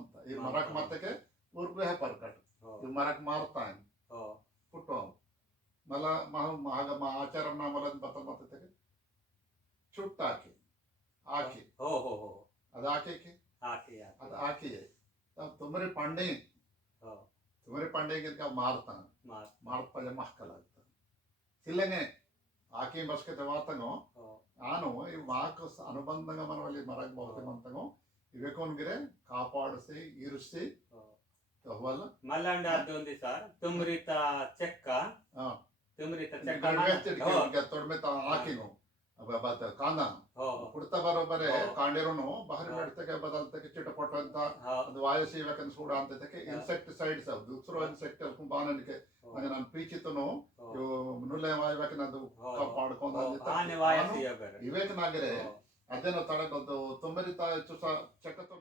ಅಂತ ಈ ಮರಕ್ ಮತ್ತಕ್ಕೆ ಉರ್ಬೆ ಪರ್ಕಟ್ ಈ ಮರಕ್ ಮಾರ್ತಾನೆ ಪುಟ್ಟು मला आचार मला बता मत चुट्ट आके आके ಅದು ಆಕೆಗೆ ಅದು ಆಕೆಯೇ तुम्हारे पांडे तुम्हारे पांडे गिनका मारतान मारपले महकलाग्तान सिल्लेने ఆకే బస్కే తర్వాతనో ఆను ఈ వాక్ అనుబంధంగా మనం వెళ్ళి మరక భౌతిమంతగో ఇవేకొన్గిరే కాపాడిసి ఇరుసి వల్ల మల్లండ అది ఉంది సార్ తుమ్రిత చెక్క తుమ్రిత చెక్క ತೊಡ್ಮೆತ ಹಾಕಿನೋ बात कांदा पुढता बरोबर आहे कांडेरोनो बाहेर नडते बदलते चिटपट ಅಂತ ಅದು ವಾಯುಸೇವಕನ ಸೂಡ ಅಂತ ಇನ್ಸೆಕ್ಟಿಸೈಡ್ಸ್ दुसरो ಇನ್ಸೆಕ್ಟ್ ಬಾನನಿಕೆ ಹಾಗೆ ನಾನು ಪೀಚಿತನು ನುಲೆ ವಾಯುವಕನ ಅದು ಕಾಪಾಡ್ಕೊಂಡು ಆನೆ ವಾಯಸಿಯ ಬೇರೆ ಇವೇಕ ನಾಗರೆ ಅದೇನೋ ತಡಗದು ತೊಂಬರಿತ ಚುಸ ಚಕತನು